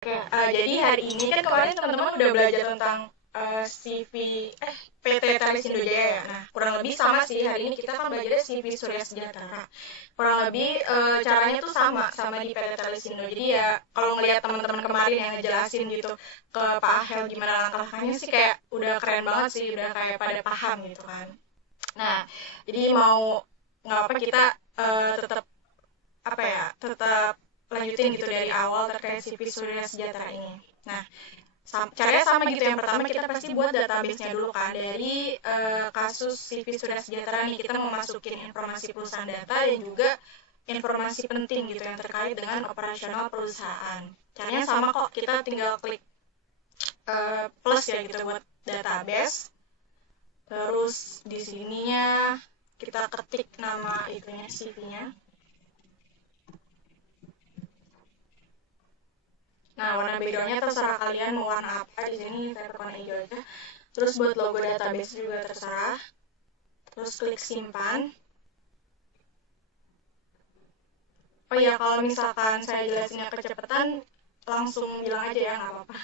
Oke, jadi hari ini kan kemarin teman-teman udah belajar tentang CV, PT Talis Indojaya ya. Nah, kurang lebih sama sih, hari ini kita kan belajar CV Surya Sejahtera. Kurang lebih caranya tuh sama di PT Talis Indo. Jadi ya kalau ngelihat teman-teman kemarin yang ngejelasin gitu ke Pak Ahel gimana langkah-langkahnya sih kayak udah keren banget sih, udah kayak pada paham gitu kan. Nah, jadi mau nggak apa kita tetap apa ya, tetap lanjutin gitu dari awal terkait CV Surya Sejahtera ini. Nah, caranya sama gitu. Yang pertama kita pasti buat database-nya dulu kan. Dari kasus CV Surya Sejahtera nih kita mau masukin informasi perusahaan data dan juga informasi penting gitu yang terkait dengan operasional perusahaan. Caranya sama kok, kita tinggal klik plus ya gitu buat database. Terus di sininya kita ketik nama itunya CV-nya. Nah, warna backgroundnya terserah kalian mau warna apa. Di sini saya warna hijau aja. Terus buat logo database juga terserah. Terus klik simpan. Oh iya, kalau misalkan saya jelasinnya kecepatan, langsung bilang aja ya, nggak apa-apa.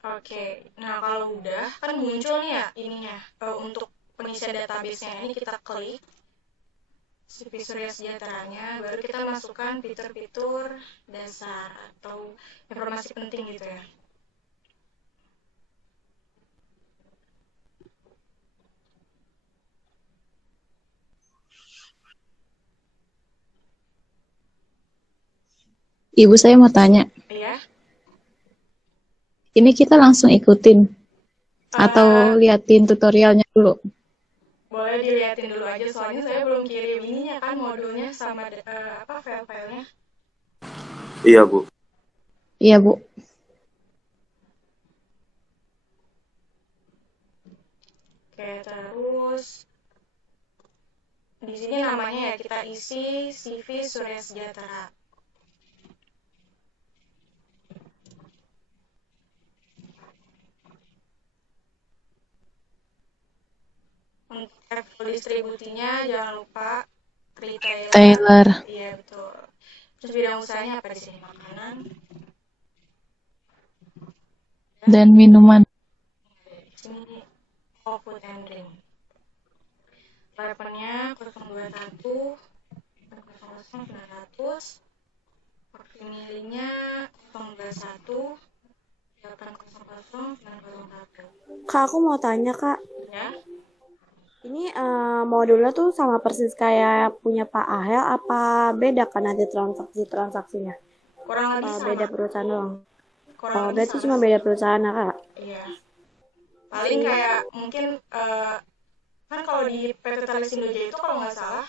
Oke, nah kalau udah, kan muncul nih ya ininya. Untuk pengisian database-nya ini kita klik CV Surya Sejahteranya, baru kita masukkan fitur-fitur dasar atau informasi penting gitu ya. Ibu, saya mau tanya, Iya. ini kita langsung ikutin atau Uh, liatin tutorialnya dulu? Boleh dilihatin dulu aja, soalnya saya belum kirim ininya kan modulnya sama apa file-filenya. Iya, Bu. Iya, Bu. Oke, terus di sini namanya ya kita isi CV Surya Sejahtera. Untuk level distributinya jangan lupa retailer. Taylor Iya betul. Terus bidang usahanya apa di sini? Makanan dan minuman. di sini food and drink. Teleponnya 021 900. Waktu milihnya 021 800 901. Kak, aku mau tanya, Kak. Ya. Ini modulnya tuh sama persis kayak punya Pak Ahel, apa beda kan nanti transaksinya? Kurang lebih sama. Beda perusahaan doang. Kurang lebih Berarti sama cuma sih. beda perusahaan, Kak? Iya. Paling kayak mungkin kan kalau di PT Talis Indojaya itu kalau nggak salah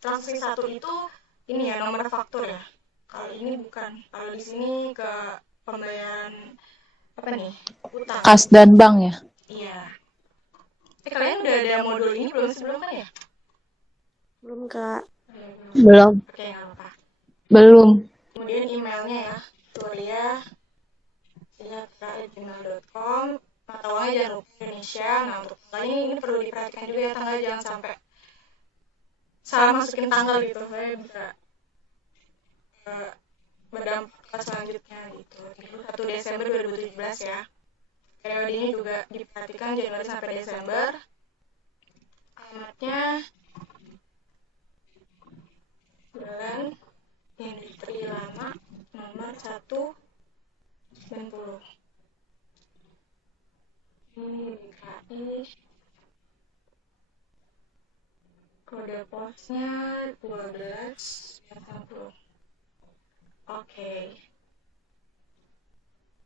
transaksi satu itu ini ya nomor faktur ya. Kalau ini bukan. Kalau di sini ke pembayaran apa nih? Utang. Kas dan bank ya? Iya. Kalian udah ada modul ini belum sebelum kan ya? Belum, Kak. Belum. Oke, nggak apa-apa. Belum. Kemudian emailnya ya, surya@gmail.com. Atau aja jangan lupa Indonesia. Nah untuk tanggalnya ini perlu diperhatikan juga ya, tanggal jangan sampai salah masukin tanggal gitu. Saya bisa berdampak selanjutnya gitu. 1 Desember 2017 ya. Periodenya juga diperhatikan Januari sampai Desember. Alamatnya Jalan Industri Lama nomor 190. Ini DKI. Kode posnya 1290. Oke.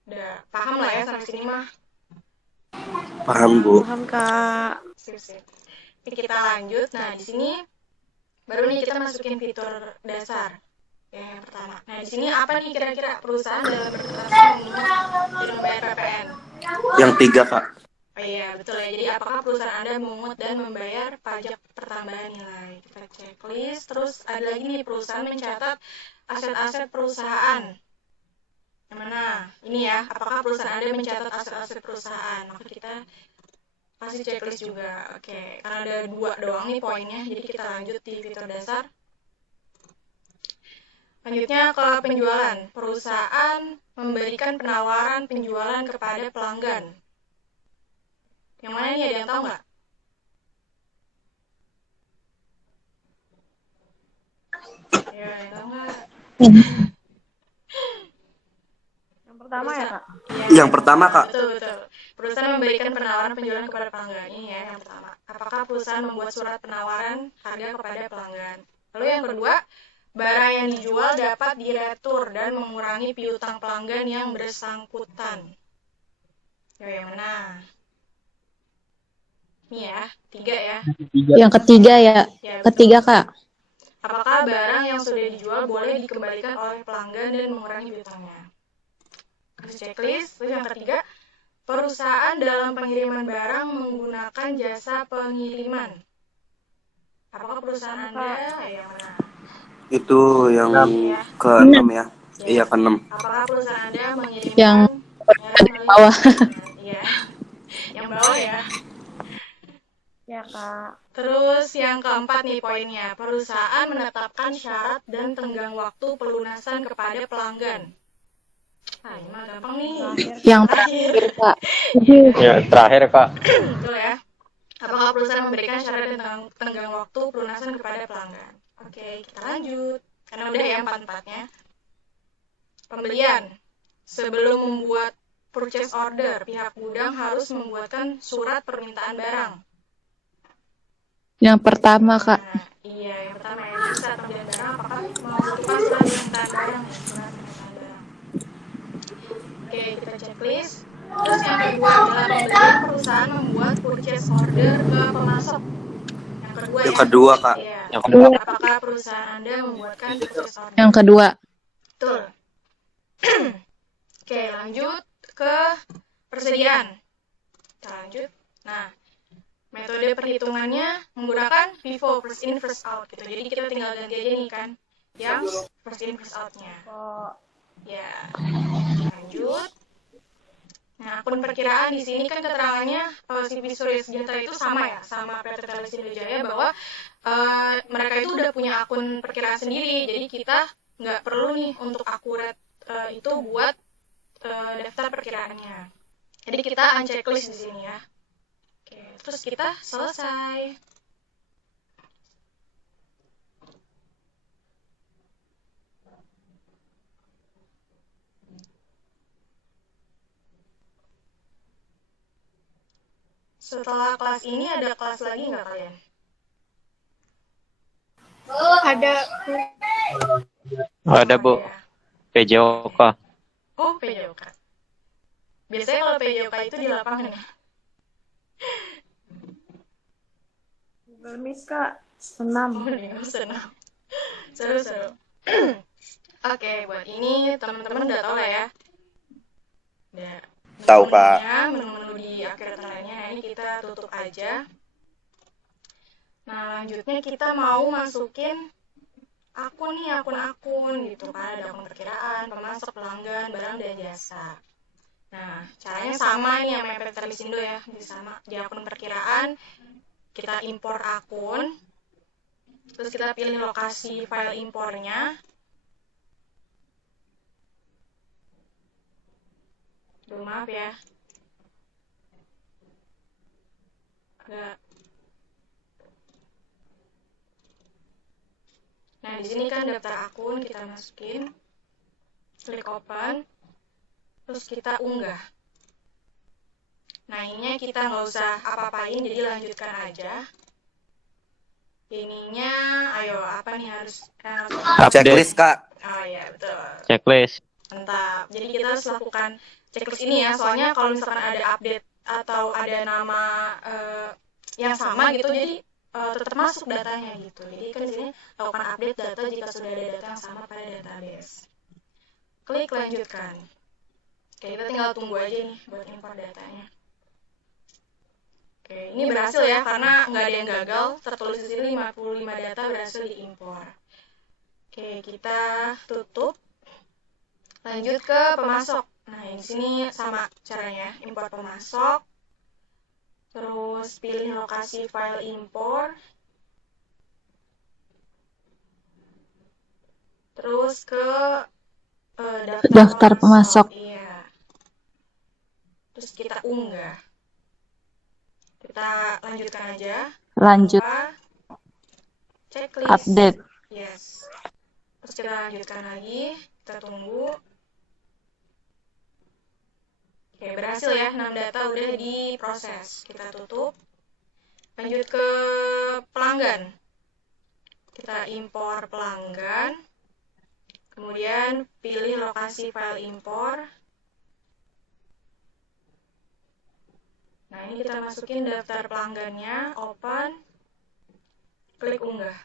Udah paham lah ya sampai sini mah. Paham, Bu. Paham, Kak. Sip. Oke, kita lanjut. Nah, di sini baru nih kita masukin fitur dasar yang pertama. Nah, di sini apa nih kira-kira perusahaan dalam bertransaksi memungut dan membayar PPN? Yang 3, Kak. Oh iya, betul ya. Jadi apakah perusahaan Anda memungut dan membayar pajak pertambahan nilai? Kita checklist. Terus ada lagi nih, perusahaan mencatat aset-aset perusahaan. Yang mana? Ini ya, apakah perusahaan Anda mencatat aset-aset perusahaan? Maka kita kasih checklist juga. Oke, karena ada 2 doang nih poinnya, jadi kita lanjut di fitur dasar. Lanjutnya ke penjualan. Perusahaan memberikan penawaran penjualan kepada pelanggan. Yang mana nih, ada yang tahu nggak? Ya, ada yang tahu nggak? Yang pertama ya, Kak? Ya, Yang pertama, Kak. betul. Perusahaan memberikan penawaran penjualan kepada pelanggan. Ini ya yang pertama. Apakah perusahaan membuat surat penawaran harga kepada pelanggan? Lalu yang kedua, barang yang dijual dapat diretur dan mengurangi piutang pelanggan yang bersangkutan. Yang mana? Ini ya, 3 ya. Yang ketiga ya. Ya, betul. Ketiga, Kak. Apakah barang yang sudah dijual boleh dikembalikan oleh pelanggan dan mengurangi piutangnya? Kasih checklist. Terus yang ketiga, perusahaan dalam pengiriman barang menggunakan jasa pengiriman. Apakah perusahaan Anda yang mana? Itu yang Iya. ke-6 ya. Iya, ke-6. Apakah perusahaan Anda mengirimkan Yang barang melalui bawah. pengiriman? Iya. Yang bawah ya. Ya, Kak. Terus yang keempat nih poinnya, perusahaan menetapkan syarat dan tenggang waktu pelunasan kepada pelanggan. Nah, ini mah gampang nih. Yang terakhir, Kak. Ya, terakhir, Kak. Betul ya. Apakah perusahaan memberikan syarat dan tenggang waktu pelunasan kepada pelanggan? Oke, kita lanjut. Karena udah ya 4-4-nya. Pembelian. Sebelum membuat purchase order, pihak gudang harus membuatkan surat permintaan barang. Yang pertama, Kak. Nah, iya, yang pertama ya. Jadi saat pembelian barang, apakah membutuhkan surat permintaan barang nih? Surat permintaan barang. Oke, kita checklist. Terus yang kedua, dalam pembelian perusahaan membuat purchase order ke pemasok. Yang kedua Yang ya. kedua, Kak. Iya. Yang kedua. Apakah perusahaan Anda membuatkan purchase order? Yang kedua. Betul. Oke, lanjut ke persediaan. Kita lanjut. Nah, metode perhitungannya menggunakan FIFO, first in first out gitu. Jadi kita tinggal ganti aja nih kan yang first in first out-nya. Ya. Lanjut. Nah, akun perkiraan di sini kan keterangannya CV Surya Sejahtera itu sama ya, sama PT Telesindo Jaya bahwa mereka itu udah punya akun perkiraan sendiri. Jadi kita nggak perlu nih untuk akurat itu buat daftar perkiraannya. Jadi kita unchecklist di sini ya. Oke, terus kita selesai. Setelah kelas ini ada kelas lagi nggak kalian? Ada. Ada, Bu. Ya. PJOK. Oh, PJOK. Biasanya kalau PJOK itu di lapangan ya. Google Meet, Kak. Oh, 6. nih, senang. Seru. Oke, buat ini teman-teman udah tahu lah ya. Udah Tahu, Kak. menu-menu di akhir lainnya. Nah, ini kita tutup aja. Nah, lanjutnya kita mau masukin akun-akun gitu kan. Ada akun perkiraan, pemasok, pelanggan, barang, dan jasa. Nah, caranya sama nih sama PT Telesindo ya. Di akun perkiraan, kita impor akun. Terus kita pilih lokasi file impornya. Duh, maaf ya. Agak. Nah, di sini kan daftar akun kita masukin. Klik open. Terus kita unggah. Nah, ininya kita nggak usah apa-apain, jadi lanjutkan aja. Ininya, ayo apa nih harus Checklist, Kak. Oh iya, betul. Checklist. Mantap. Jadi kita harus lakukan checklist ini ya. Soalnya kalau misalkan ada update atau ada nama yang sama gitu, jadi tetap masuk datanya gitu. Jadi kan di sini lakukan update data jika sudah ada data yang sama pada database. Klik lanjutkan. Oke, kita tinggal tunggu aja nih buat impor datanya. Oke, ini berhasil ya karena nggak ada yang gagal. Tertulis di sini 55 data berhasil diimpor. Oke, kita tutup. Lanjut ke pemasok. Nah, di sini sama caranya, impor pemasok. Terus pilih lokasi file impor. Terus ke Daftar pemasok. Iya. Terus kita unggah. Kita lanjutkan aja. Lanjut. Checklist. Update. Yes. Terus kita lanjutkan lagi. Kita tunggu. Oke, berhasil ya. 6 data udah diproses. Kita tutup. Lanjut ke pelanggan. Kita impor pelanggan. Kemudian pilih lokasi file impor. Nah, ini kita masukin daftar pelanggannya, open, klik unggah.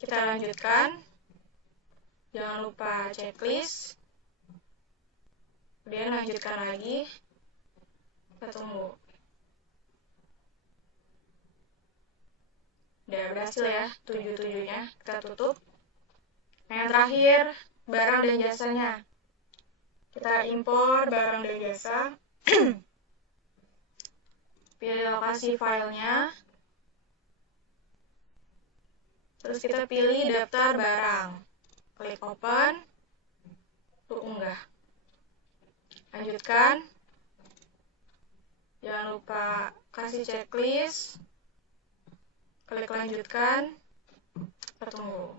Kita lanjutkan. Jangan lupa checklist. Kemudian lanjutkan lagi. Kita tunggu. Udah berhasil ya, 7-7-nya. Kita tutup. Nah, yang terakhir, barang dan jasanya. Kita impor barang dan jasa. Pilih lokasi filenya. Terus kita pilih daftar barang. Klik open. Lalu unggah. Lanjutkan. Jangan lupa kasih checklist. Klik lanjutkan. Kita tunggu.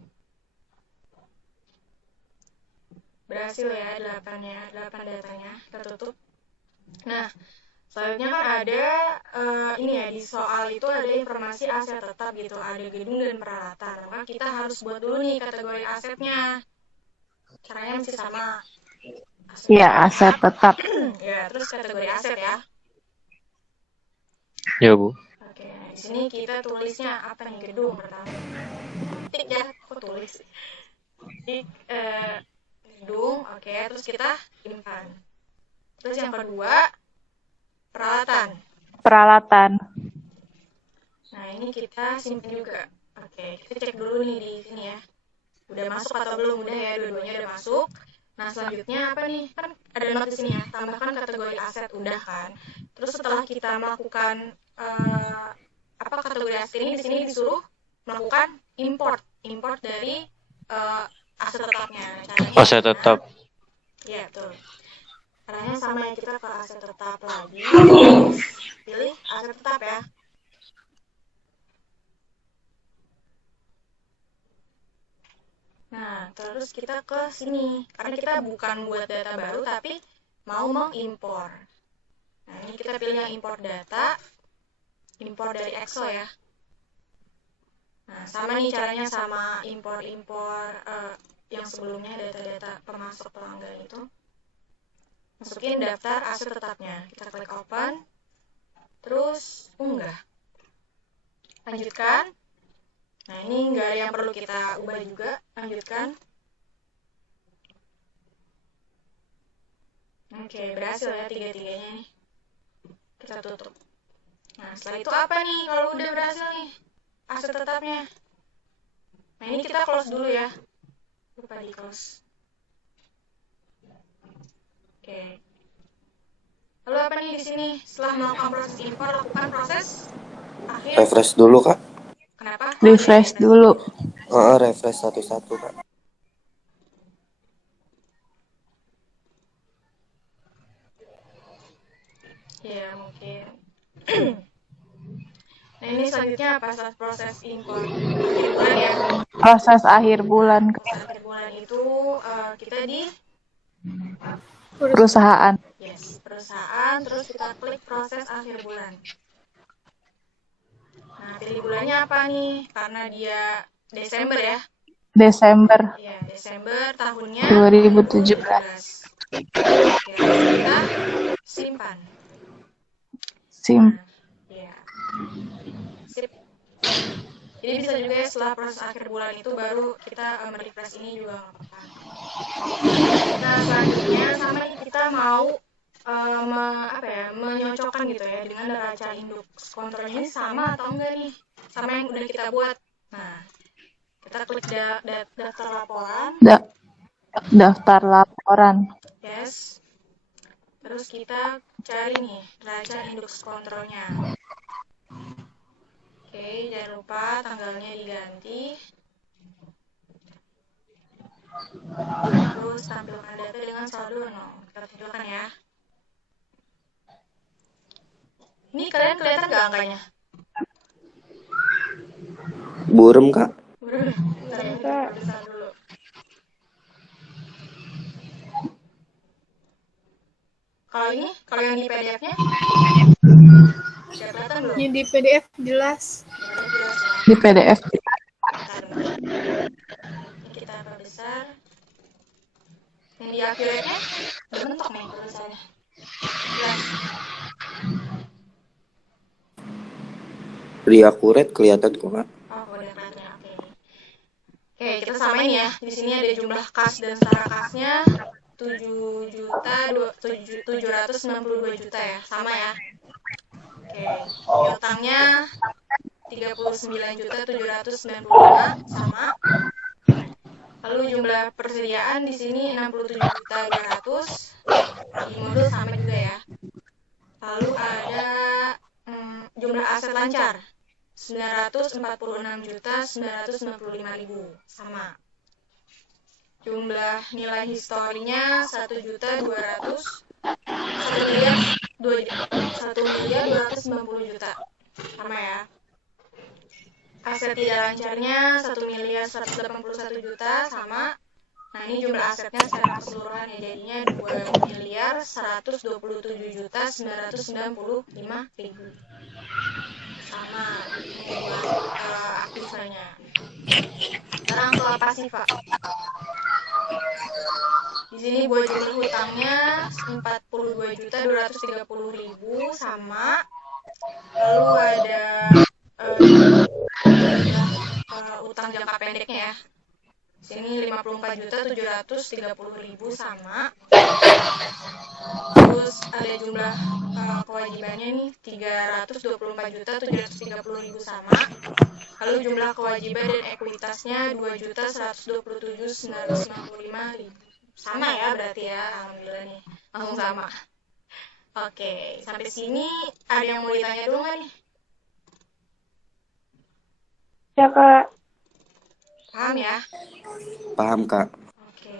Berhasil ya 8 datanya. Kita tutup. Nah, selanjutnya kan ada ini ya, di soal itu ada informasi aset tetap gitu, ada gedung dan peralatan. Maka kita harus buat dulu nih kategori asetnya. Caranya masih sama. Iya, aset tetap. Ya, terus kategori aset ya. Ya, Bu. Oke, nah di sini kita tulisnya apa nih, gedung pertama. Tik ya, aku tulis. Tik gedung, oke, terus kita simpan. Terus yang kedua, peralatan. Peralatan. Nah, ini kita simpan juga. Oke, kita cek dulu nih di sini ya. Udah masuk atau belum? Udah ya, dua-duanya udah masuk. Nah, selanjutnya apa nih? Kan ada note di sini ya, tambahkan kategori aset, udah kan. Terus setelah kita melakukan kategori aset ini, di sini disuruh melakukan import dari aset tetapnya. Caranya Aset tetap. ya, betul. Caranya sama ya, kita ke aset tetap lagi. Pilih aset tetap ya. Nah, terus kita ke sini. Karena kita bukan buat data baru, tapi mau mengimpor. Nah, ini kita pilih yang import data. Impor dari Excel ya. Nah, sama nih caranya, sama impor-impor yang sebelumnya, data-data pemasok pelanggan itu. Masukin daftar aset tetapnya. Kita klik open. Terus unggah. Lanjutkan. Nah, ini nggak ada yang perlu kita ubah juga. Lanjutkan. Oke, berhasil ya tiga-tiganya nih. Kita tutup. Nah, setelah itu apa nih kalau udah berhasil nih aset tetapnya? Nah, ini kita close dulu ya. Lupa di close. Oke. Lalu apa nih di sini? Setelah melakukan proses impor, lakukan proses akhir. Refresh dulu, Kak. Kenapa? Refresh dulu. Refresh satu-satu, Kak. Ya, mungkin. Nah, ini selanjutnya apa? Setelah proses impor akhir bulan ya. Proses akhir bulan. Proses akhir bulan itu kita di Perusahaan. yes, perusahaan, terus kita klik proses akhir bulan. Nah, pilih bulannya apa nih? Karena dia Desember ya. Desember Iya, Desember tahunnya 2017. Oke, kita simpan. Iya. Sip. Jadi bisa juga ya, setelah proses akhir bulan itu baru kita merefresh ini juga nggak apa-apa. Nah, selanjutnya sama nih, kita mau menyocokkan gitu ya dengan neraca induk kontrolnya ini sama atau enggak nih sama yang udah kita buat. Nah, kita klik daftar laporan, Da- daftar laporan. yes. Terus kita cari nih neraca induk kontrolnya. Oke, jangan lupa tanggalnya diganti. Terus tampilkan data dengan saldo 0. Kita tampilkan ya. Ini kalian kelihatan nggak angkanya? Burem kak. Bentar ya, ini diperbesar dulu. Kalau ini, kalau yang di PDF-nya, udah kelihatan belum? Yang di PDF jelas. Di PDF jelas ya. Di PDF. Bentar. Ini kita perbesar. Yang di accurate-nya, udah mentok nih perbesarnya. Jelas. Di akurat kelihatan kok kak. Oh, udah kelihatan ya. Oke, kita samain ya. Di sini ada jumlah kas dan setara kasnya 7.792 juta ya. Sama ya. Oke, piutangnya 39.795 sama. Lalu jumlah persediaan di sini 67.200. Di modul sama juga ya. Lalu ada jumlah aset lancar 946.995.000 sama. Jumlah nilai historinya 1.290.000 sama ya. Aset tidak lancarnya 1.181.000.000 sama. Nah, ini jumlah asetnya secara keseluruhan ya, jadinya 2.197.995.000 sama. Ini buat aktifanya. Sekarang ke pasifa. Di sini buat jumlah hutangnya 42.230.000 sama. Lalu ada jumlah utang jangka pendeknya ya. Sini 54.730.000 sama. Terus ada jumlah kewajibannya nih 324.730.000 sama. Lalu jumlah kewajiban dan ekuitasnya 2.127.995.000 sama ya berarti ya. Alhamdulillah nih langsung sama. Oke, sampai sini ada yang mau ditanya dulu nggak nih? Ya Kak. Paham ya? Paham kak. Oke.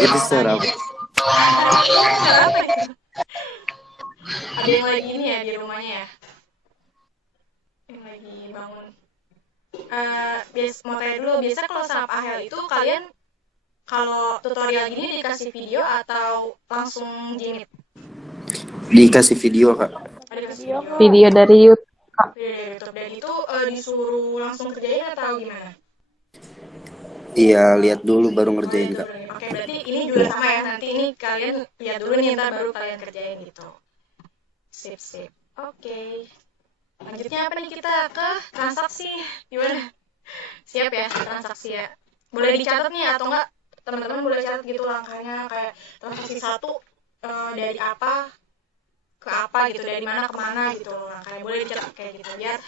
Itu suara apa? Suara apa itu? Ada yang lagi ini ya di rumahnya ya? Yang lagi bangun. Mau tanya dulu, biasanya kalau sarap ahel itu kalian kalau tutorial gini dikasih video atau langsung jimit? Dikasih video kak. Ada dikasih video. Video dari YouTube. Video dari YouTube. Dan itu disuruh langsung kerjain atau gimana? Iya lihat dulu baru ngerjain kak. Oke, berarti ini juga sama ya. Nanti ini kalian lihat dulu nih, ntar baru kalian kerjain gitu. Sip. Oke. Lanjutnya apa nih, kita ke transaksi. Gimana? Siap ya transaksi ya? Boleh dicatat nih atau enggak? Teman-teman boleh catat gitu langkahnya, kayak transaksi 1 dari apa ke apa gitu, dari mana ke mana gitu loh langkahnya. Boleh dicatat kayak gitu biar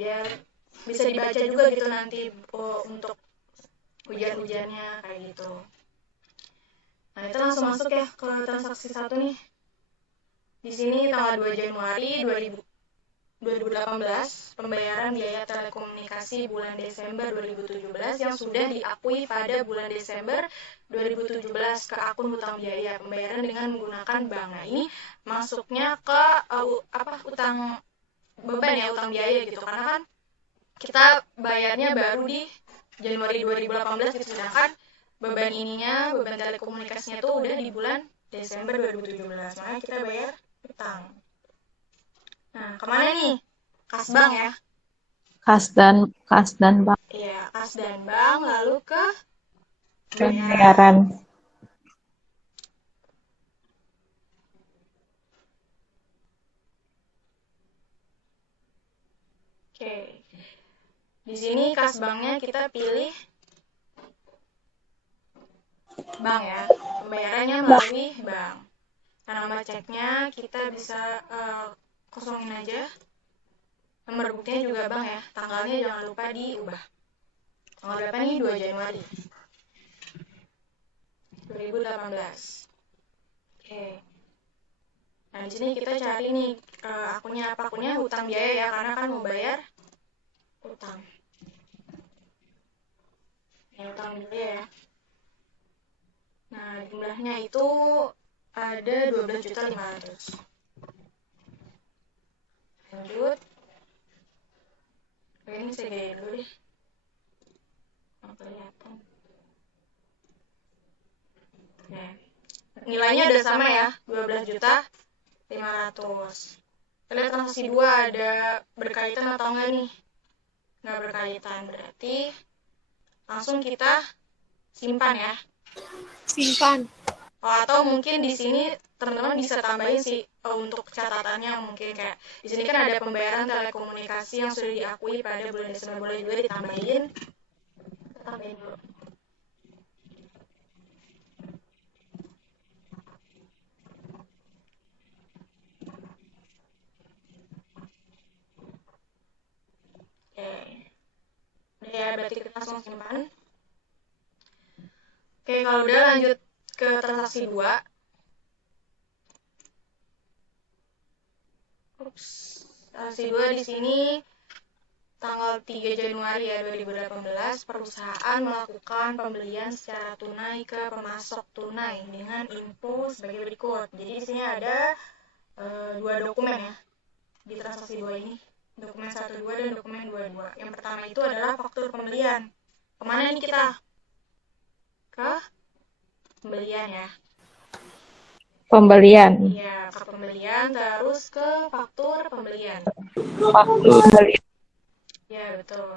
biar bisa dibaca juga gitu nanti untuk ujian-ujiannya kayak gitu. Nah, itu langsung masuk ya ke transaksi 1 nih. Di sini tanggal 2 Januari 2018, pembayaran biaya telekomunikasi bulan Desember 2017 yang sudah diakui pada bulan Desember 2017 ke akun hutang biaya, pembayaran dengan menggunakan bank. Nah, ini masuknya ke utang beban ya, utang biaya gitu, karena kan kita bayarnya baru di Januari 2018 gitu, sedangkan beban telekomunikasinya tuh udah di bulan Desember 2017, makanya kita bayar utang. Nah, kemana nih? Kas bank ya? Kas dan bank. Iya, kas dan bank, lalu ke Pembayaran. Oke. Di sini kas banknya kita pilih bank ya. Pembayarannya melalui bank. Nah, nomor ceknya kita bisa kosongin aja. Nomor buktinya juga bank ya. Tanggalnya jangan lupa diubah. Tanggal berapa nih? 2 Januari 2018. Oke. Nah, di sini kita cari nih akunnya apa? Akunnya hutang biaya ya, karena kan mau bayar utang. Ini utang biaya ya. Nah, jumlahnya itu ada 12.500.000. Lanjut. Oke, ini saya gaya dulu deh. Nggak kelihatan. Oke. Nilainya udah sama ya, 12.500.000. Kita lihat transaksi 2 ada berkaitan atau enggak nih? Nggak berkaitan, berarti langsung kita simpan ya. Simpan. Oh, atau mungkin di sini teman-teman bisa tambahin sih untuk catatannya, mungkin kayak di sini kan ada pembayaran telekomunikasi yang sudah diakui pada bulan Desember, boleh juga ditambahin. Tambahin dulu. Oke. Ya, berarti kita langsung simpan. Oke, kalau udah lanjut ke transaksi 2. Transaksi 2 di sini tanggal 3 Januari ya 2018, perusahaan melakukan pembelian secara tunai ke pemasok tunai dengan info sebagai berikut. Jadi di sini ada 2 dokumen ya di transaksi 2 ini. Dokumen 12 dan dokumen 22. Yang pertama itu adalah faktur pembelian. Kemana nih kita? Ke pembelian ya. Pembelian. Iya, ke pembelian terus ke faktur pembelian. Faktur pembelian. Ya, betul.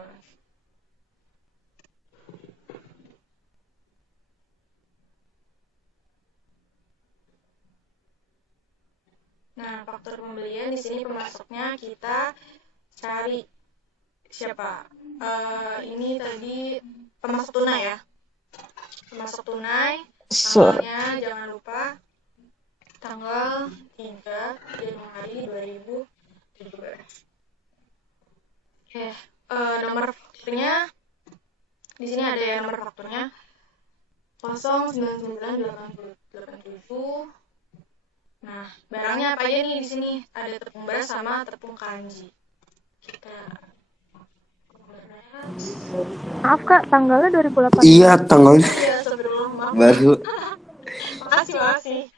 Nah, faktur pembelian di sini pemasoknya kita cari siapa? Ini tadi pemasok tunai ya. Pemasok tunai, tanggalnya jangan lupa tanggal 3 Januari 2017. Oke, nomor fakturnya di sini ada ya, nomor fakturnya 09987. Nah, barangnya apa aja nih di sini? Ada tepung beras sama tepung kanji. Kita Maaf Kak, tanggalnya 2018. Iya, tanggalnya Iya, astagfirullah, maaf. baru. Makasih.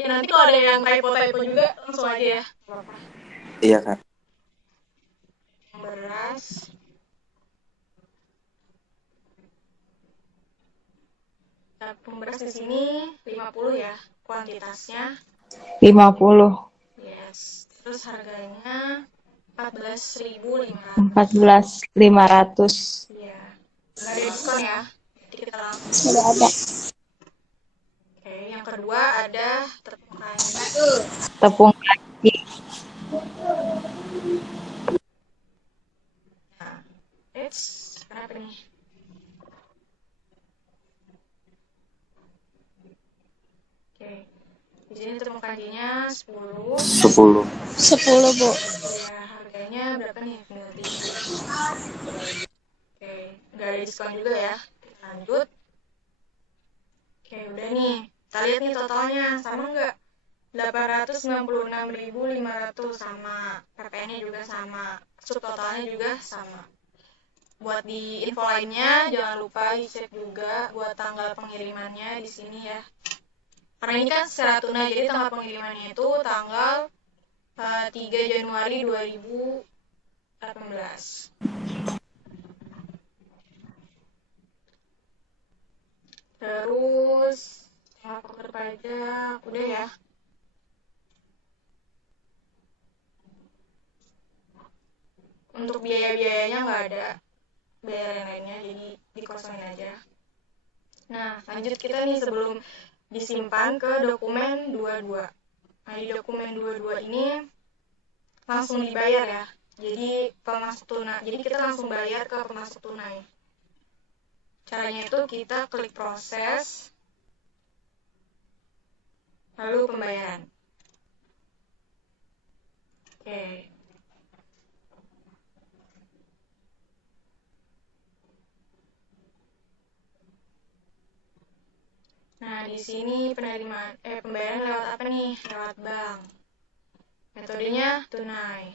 Ya, nanti kalau ada yang typo juga langsung aja ya. Iya, Kak. Beras. Tepung beras di sini 50 ya kuantitasnya. 50. Yes. Terus harganya 14.500. 14.500. Iya. Nggak ada diskon ya. Jadi kita langsung. Sudah ada. Oke, yang kedua ada tepung kanji. Tepung kanji. Nah, kenapa nih? Oke. Di sini tepung kanjinya 10. 10. 10 Bu. Ya, harganya berapa nih? 9.000. Oke, nggak ada diskon juga ya. Lanjut. Oke, udah nih. Kita lihat nih totalnya, sama nggak? 896.500 sama. PPN-nya juga sama. Subtotalnya juga sama. Buat di info lainnya, jangan lupa dicek juga buat tanggal pengirimannya di sini ya. Karena ini kan secara tunai, jadi tanggal pengirimannya itu tanggal 3 Januari 2018. Terus faktur pajak udah ya. Untuk biaya-biayanya nggak ada bayaran lainnya, jadi dikosongin aja. Nah, lanjut kita nih sebelum disimpan ke dokumen 22. Nah, di dokumen 22 ini langsung dibayar ya. Jadi pemasok tunai. Jadi kita langsung bayar ke pemasok tunai. Caranya itu kita klik proses, lalu pembayaran. Oke. Nah, di sini pembayaran lewat apa nih? Lewat bank. Metodenya tunai.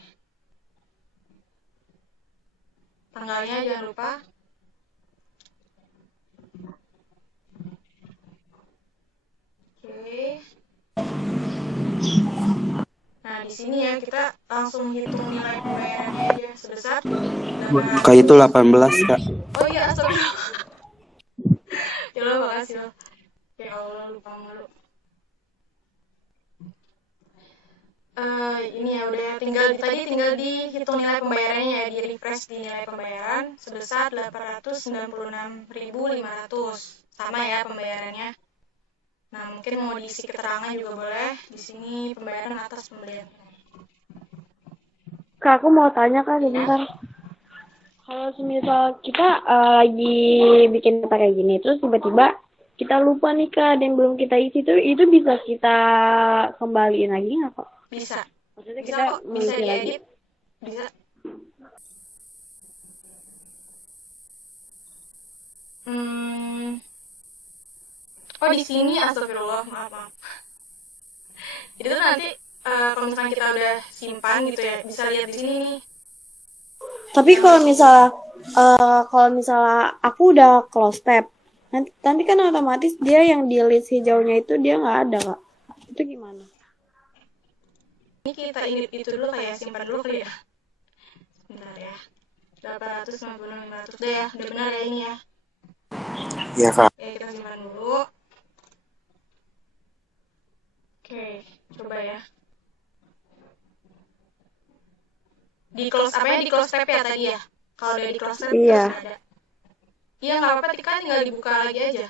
Tanggalnya jangan lupa. Oke. Nah, di sini ya kita langsung hitung nilai pembayarannya aja sebesar 800. Kak itu 18 Kak. Oh iya, astagfirullah. Ya Allah, makasih loh. Ya Allah, lupa malu. Ini ya udah tinggal dihitung nilai pembayarannya ya, di refresh di nilai pembayaran sebesar 896.500. Sama ya pembayarannya. Nah, mungkin mau diisi keterangan juga boleh. Di sini pembayaran atas pembelian. Kak, aku mau tanya Kak sebentar. Kalau semisal kita lagi bikin data kayak gini, terus tiba-tiba kita lupa nih Kak, dan belum kita isi tuh, itu bisa kita kembaliin lagi nggak Kak? Bisa. Maksudnya Bisa kita kok, bisa mengisi lagi. diedit. Bisa. Oh, di sini astagfirullah, maaf. Jadi tuh nanti kalau misalkan kita udah simpan gitu ya, bisa lihat di sini nih. Tapi kalau misalnya aku udah close tab, nanti kan otomatis dia yang di list hijaunya itu dia nggak ada Kak. Itu gimana? Ini kita edit itu dulu kayak simpan dulu kali ya. Bentar ya. 896.500 deh ya, udah benar ya ini ya. Iya Kak. Oke, kita simpan dulu. Oke, coba ya. Di close tab ya tadi ya. Kalau udah di close tab Iya. terus ada. Iya, nggak apa-apa, kan tinggal dibuka lagi aja.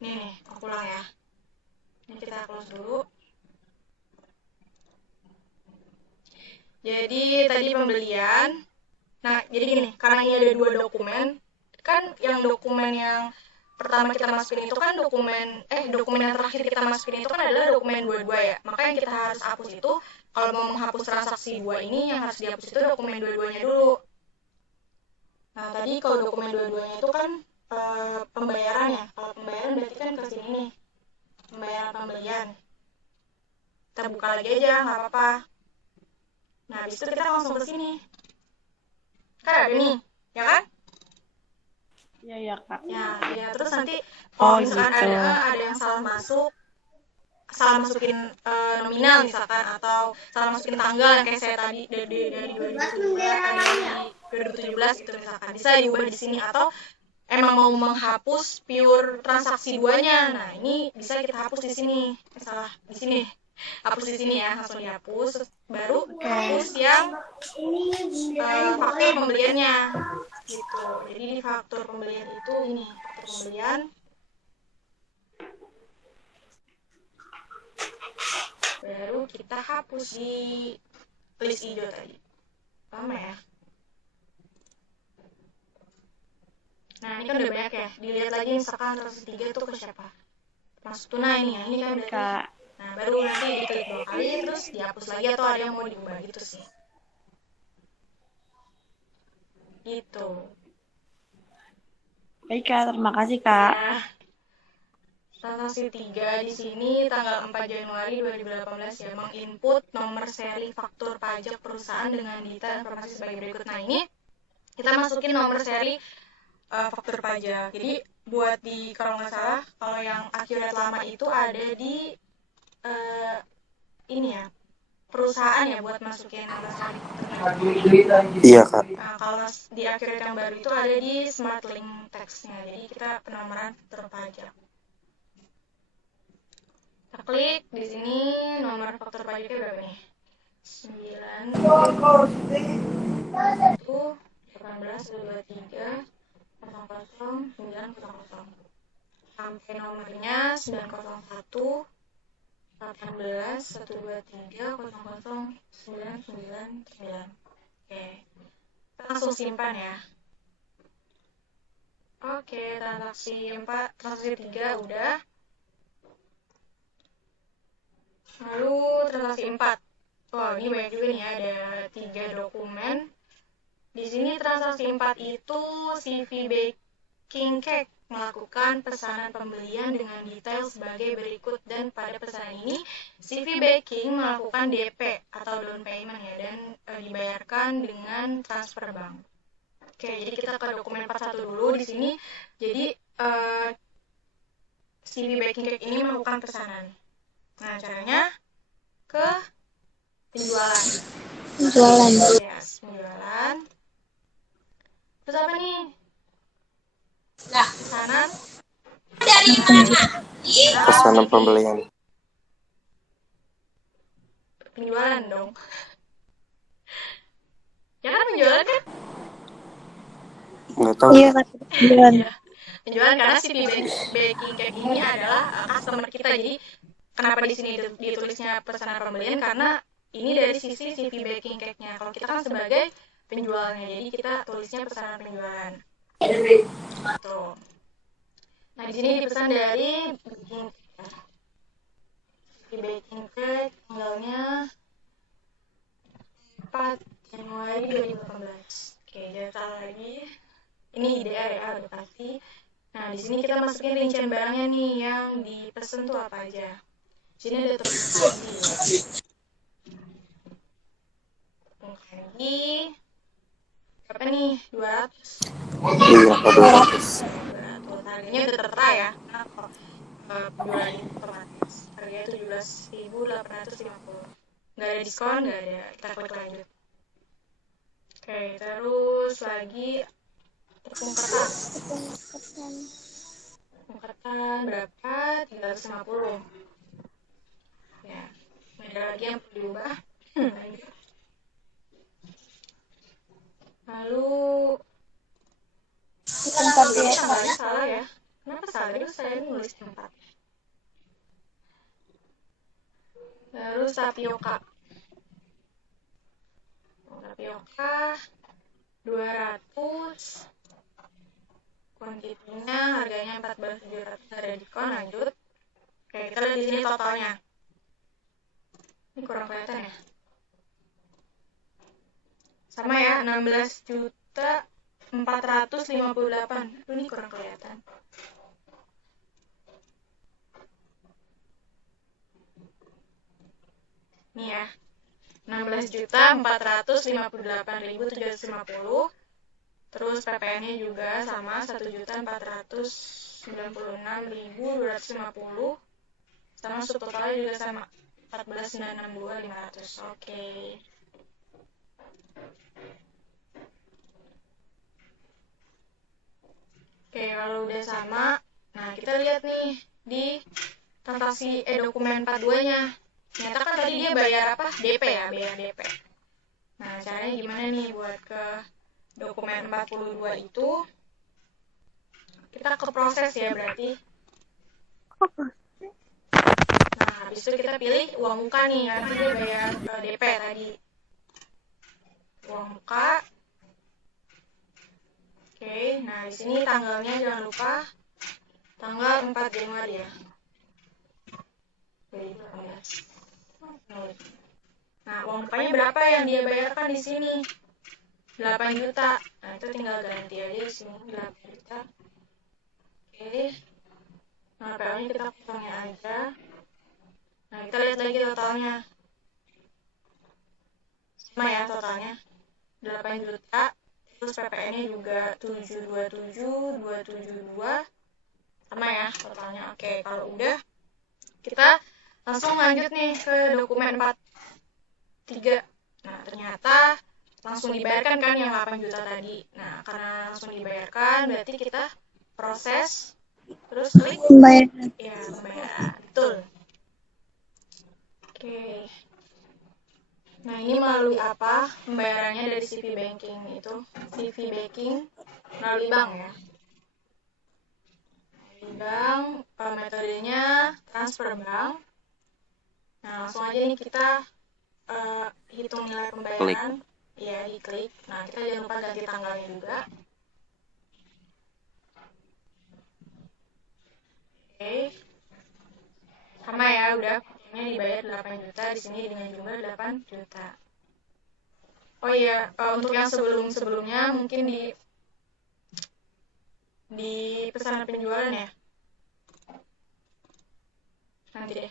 Nih, aku ulang ya. Ini kita close dulu. Jadi tadi pembelian. Nah, jadi gini, karena ini ada 2 dokumen, kan yang dokumen yang pertama kita masukin itu kan dokumen yang terakhir kita masukin itu kan adalah dokumen 22 ya. Maka yang kita harus hapus itu, kalau mau menghapus transaksi 2 ini, yang harus dihapus itu dokumen 22-nya dulu. Nah, tadi kalau dokumen 22-nya itu kan pembayaran ya. Kalau pembayaran berarti kan ke sini nih. Pembayaran pembelian. Kita buka lagi aja, nggak apa-apa. Nah, habis itu kita langsung ke sini. Kan ada nih, ya kan? Iya Kak. Ya, terus nanti kalau misalkan gitu. ada yang salah masukin nominal misalkan, atau salah masukin tanggal yang kayak saya tadi dari 2017 gitu misalkan, bisa diubah di sini, atau emang mau menghapus pure transaksi 2-nya. Nah, ini bisa kita hapus di sini. Salah di sini. Hapus di sini ya, langsung dihapus, terus baru hapus yang faktur pembeliannya gitu. Jadi di faktur pembelian itu ini, faktur pembelian baru kita hapus di list hijau tadi. Lama ya. Nah, ini kan udah banyak ya. Dilihat lagi misalkan 103 itu ke siapa? Masuk tunai nih ya. Ini kan berarti. Kak. Nah, baru nanti diklik 2 kali terus dihapus lagi, atau ada yang mau diubah gitu sih. Gitu. Baik Kak, terima kasih Kak. Nah, transaksi 3 di sini tanggal 4 Januari 2018 ya, menginput nomor seri faktur pajak perusahaan dengan detail informasi sebagai berikut. Nah, ini kita masukin nomor seri faktur pajak. Jadi buat kalau nggak salah, kalau yang Accurate lama itu ada di ini ya, perusahaan ya, buat masukin nomor seri fakturnya. Iya Kak. Nah, kalau di Accurate yang baru itu ada di Smart Link Text-nya. Jadi kita penomoran faktur pajak. Kita klik di sini, nomor faktur pajaknya berapa nih? 9 1 18 23 00 900 sampai nomornya 901 18 123 00 999. Oke, kita langsung simpan ya. Oke, transaksi 4, transaksi 3 udah. Lalu transaksi 4. Oh, ini banyak juga nih ya, ada 3 dokumen. Di sini transaksi 4 itu CV Baking Cake melakukan pesanan pembelian dengan detail sebagai berikut, dan pada pesanan ini CV Baking melakukan DP atau down payment ya, dan dibayarkan dengan transfer bank. Oke, jadi kita ke dokumen 41 dulu di sini. Jadi CV Baking Cake ini melakukan pesanan. Nah, caranya ke penjualan. Jualan. Yes, penjualan. Terus apa nih? Pesanan. Pesanan pembelian. Penjualan dong. Ya kan penjualan kan? Nggak tahu. Iya, kata jualan. Iya. Penjualan karena si baking cake ini adalah customer kita. Jadi kenapa di sini ditulisnya pesanan pembelian, karena ini dari sisi CV baking cake-nya. Kalau kita kan sebagai penjualnya, jadi kita tulisnya pesanan penjualan. Tuh. Nah, di sini dipesan dari baking cake tanggalnya 4 Januari 2018. Oke, data lagi. Ini IDR ya, udah pasti. Nah, di sini kita masukin rincian barangnya nih yang dipesan tuh apa aja. Di sini ada tepung kanji ya. Tepung kanji. Berapa nih? 200. Iya, 200. 200. Harganya udah tertera ya. Nah, kalau penjualan ini otomatis. Harganya 17.850. Nggak ada diskon, nggak ada. Kita klik lanjut. Oke, terus lagi tepung ketan. Tepung ketan berapa? 350. Ya, ada lagi yang perlu diubah. Lalu ini tanggalnya salah ya. Kenapa salah? Itu saya nulis tempat. Terus tapioka. Tapioka 200. Kuantitinya harganya 14.700, ada diskon. Lanjut. Oke, kita lihat di sini totalnya. Ini kurang kelihatan ya. Sama ya, 16.458. Ini kurang kelihatan. Nih ya. 16.458.750. Terus PPN-nya juga sama 1.496.250. Sama subtotalnya juga sama 14.962.500. Oke. Oke, kalau udah sama, nah kita lihat nih di transaksi dokumen 42-nya. Ternyata kan tadi dia bayar apa? DP ya, bayar DP. Nah, caranya gimana nih buat ke dokumen 42 itu? Kita ke proses ya berarti. Nah, habis itu kita pilih uang muka nih, karena dia bayar DP tadi. Uang muka. Oke, nah di sini tanggalnya jangan lupa tanggal 4 Januari ya. 2018. Nah, uang mukanya berapa yang dia bayarkan di sini? 8 juta. Nah, itu tinggal ganti aja di sini 8 juta. Oke. Nah, PO-nya kita kosongin aja. Nah, kita lihat lagi totalnya. Sama ya totalnya. 8 juta. Terus PPN-nya juga 727, 272. Sama ya totalnya. Oke, kalau udah kita langsung lanjut nih ke dokumen 43. Nah, ternyata langsung dibayarkan kan yang 8 juta tadi. Nah, karena langsung dibayarkan berarti kita proses terus klik Pembayaran. ya pembayaran. Betul. Oke. Nah, ini melalui apa pembayarannya dari CV Banking itu? CV Banking melalui bank ya. Melalui bank, metodenya transfer bank. Nah, langsung aja nih kita hitung nilai pembayaran. Ya, diklik. Nah, kita jangan lupa ganti tanggalnya juga. Oke. Sama ya, udah pokoknya dibayar 8 juta, di sini dengan jumlah 8 juta. Oh iya, untuk yang sebelum-sebelumnya mungkin di pesanan penjualan ya. Nanti deh.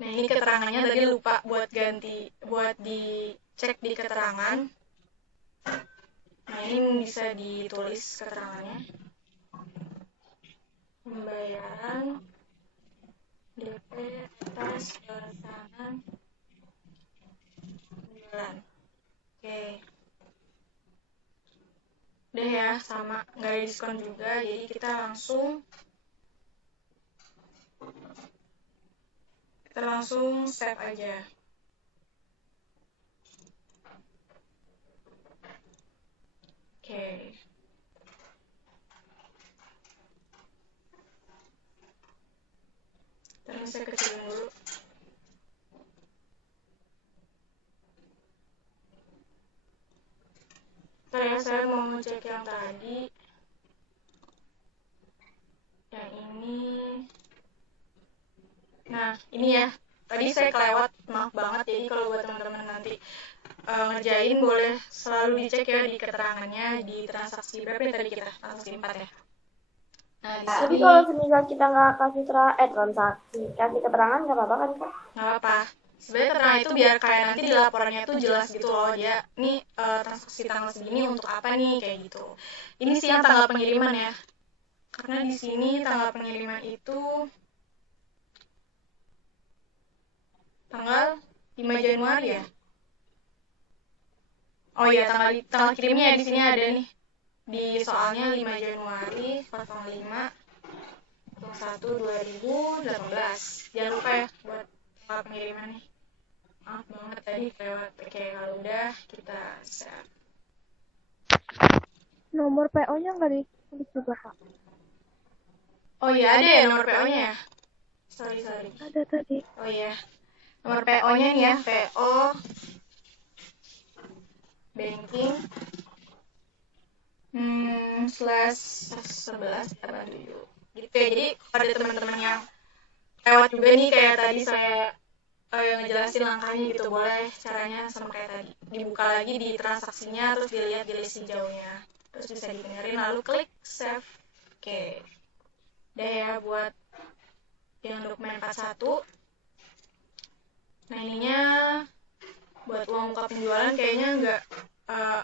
Nah, ini keterangannya tadi lupa buat dicek di keterangan. Nah, ini bisa ditulis keterangannya. Pembayaran DP atas pesanan penjualan. Oke. Udah ya, sama. Nggak ada diskon juga, jadi kita langsung save aja. Oke. Terus saya kecilin dulu. Ntar ya, saya mau cek yang tadi. Yang ini. Nah, ini ya. Tadi saya kelewat, maaf banget. Jadi kalau buat teman-teman nanti ngerjain, boleh selalu dicek ya di keterangannya, di transaksi berapa ya tadi kita? Transaksi 4 ya. Nah, di Tapi sini kalau semisal kita nggak kasih transaksi, kasih keterangan nggak apa-apa kan kak? nggak apa-apa. Sebenarnya keterangan itu biar kayak nanti di laporannya itu jelas gitu loh, dia nih transaksi tanggal segini untuk apa nih, kayak gitu. Ini sih yang tanggal pengiriman ya. Karena di sini tanggal pengiriman itu tanggal 5 Januari ya. Oh iya, tanggal kirimnya ya di sini ada nih. Di soalnya 5 Januari 05 01 2018. Jangan lupa ya buat tanggal pengiriman nih. Maaf banget tadi lewat. Oke, kalau udah kita share. Nomor PO-nya nggak ditulis juga, Kak? Oh iya, ada ya nomor PO-nya ya? Sorry. Ada tadi. Oh iya. Nomor PO-nya nih ya, PO banking /1187 gitu ya. Jadi ada teman-teman yang lewat juga nih kayak tadi saya ngejelasin langkahnya gitu, boleh caranya sama kayak tadi, dibuka lagi di transaksinya, terus dilihat di list hijaunya, terus bisa dibenerin lalu klik save. Oke, udah ya buat yang dokumen 41. Nah, ininya buat uang muka penjualan kayaknya nggak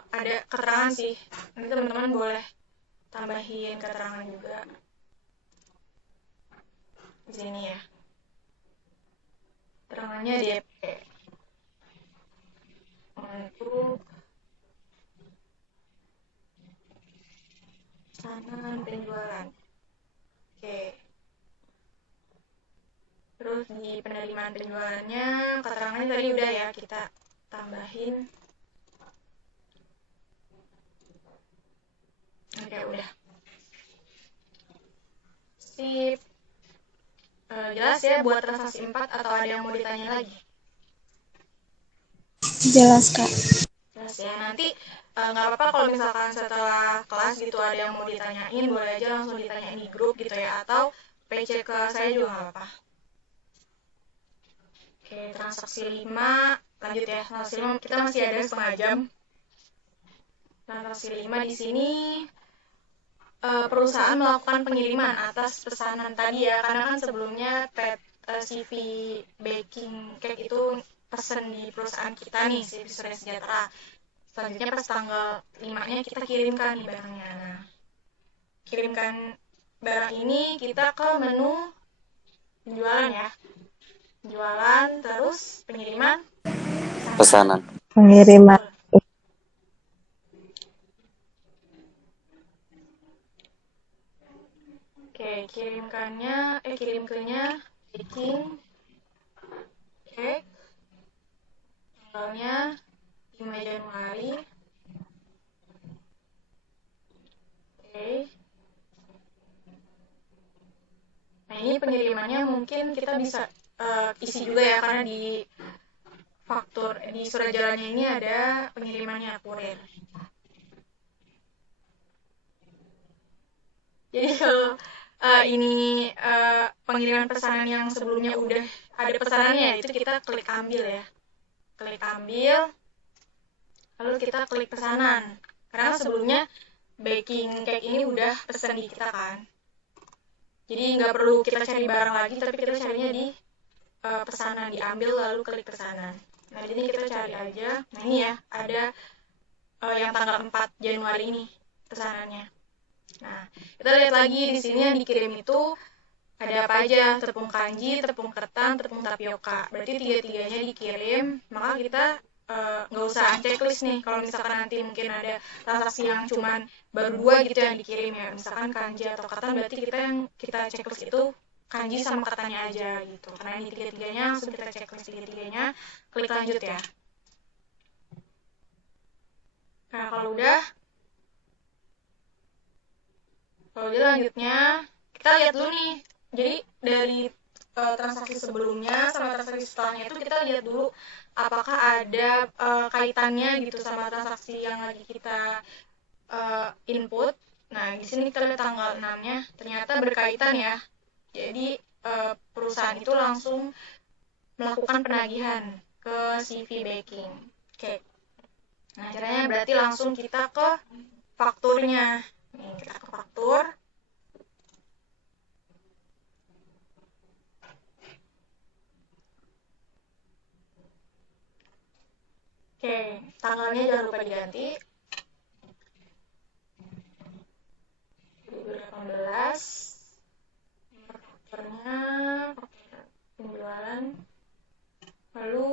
ada keterangan sih. Nanti teman-teman boleh tambahin keterangan juga di sini ya. Keterangannya DP untuk pesanan penjualan. Oke. Terus di penerimaan penjualannya keterangannya tadi udah ya, kita tambahin. Oke, udah. Sip. Jelas ya buat transaksi 4 atau ada yang mau ditanya lagi? Jelas, Kak. Jelas ya. Nanti nggak apa-apa kalau misalkan setelah kelas gitu ada yang mau ditanyain, boleh aja langsung ditanyain di grup gitu ya, atau PC ke saya juga nggak apa-apa. Oke, transaksi 5 lanjut ya. Transaksi 5 kita masih ada setengah jam. Transaksi 5 di sini perusahaan melakukan pengiriman atas pesanan tadi ya, karena kan sebelumnya CV baking cake itu pesen di perusahaan kita nih, CV Surya Sejahtera. Selanjutnya pas tanggal 5-nya kita kirimkan nih barangnya. Nah, kirimkan barang ini kita ke menu penjualan ya. Penjualan, terus pengiriman, Pesanan. Pengiriman. Oke, kirimkenya baking cake, tanggalnya 5 Januari. Oke. Nah, ini pengirimannya mungkin kita bisa isi juga ya, karena di faktur di surat jalannya ini ada pengirimannya kurir. Jadi kalau ini pengiriman pesanan yang sebelumnya udah ada pesanannya, itu kita klik ambil ya. Klik ambil, lalu kita klik pesanan. Karena sebelumnya baking cake ini udah pesan di kita kan. Jadi nggak perlu kita cari barang lagi, tapi kita carinya di pesanan, diambil lalu klik pesanan. Nah, jadi kita cari aja. Nah, ini ya, ada yang tanggal 4 Januari ini pesanannya. Nah, kita lihat lagi di sini yang dikirim itu ada apa aja, tepung kanji, tepung ketan, tepung tapioka. Berarti tiga-tiganya dikirim, maka kita nggak usah checklist nih. Kalau misalkan nanti mungkin ada transaksi yang cuman baru 2 gitu yang dikirim ya, misalkan kanji atau ketan, berarti kita yang kita checklist itu kanji sama ketannya aja gitu. Karena ini tiga-tiganya langsung kita checklist tiga-tiganya, klik lanjut ya. Nah, kalau udah lanjutnya kita lihat dulu nih. Jadi dari transaksi sebelumnya sama transaksi setelahnya itu kita lihat dulu apakah ada kaitannya gitu sama transaksi yang lagi kita input. Nah, di sini kita lihat tanggal 6-nya ternyata berkaitan ya. Jadi perusahaan itu langsung melakukan penagihan ke CV Baking. Oke. Nah, caranya berarti langsung kita ke fakturnya. Nih, kita ke faktur. Oke, tanggalnya jangan lupa diganti. 2018. Fakturnya penjualan. Lalu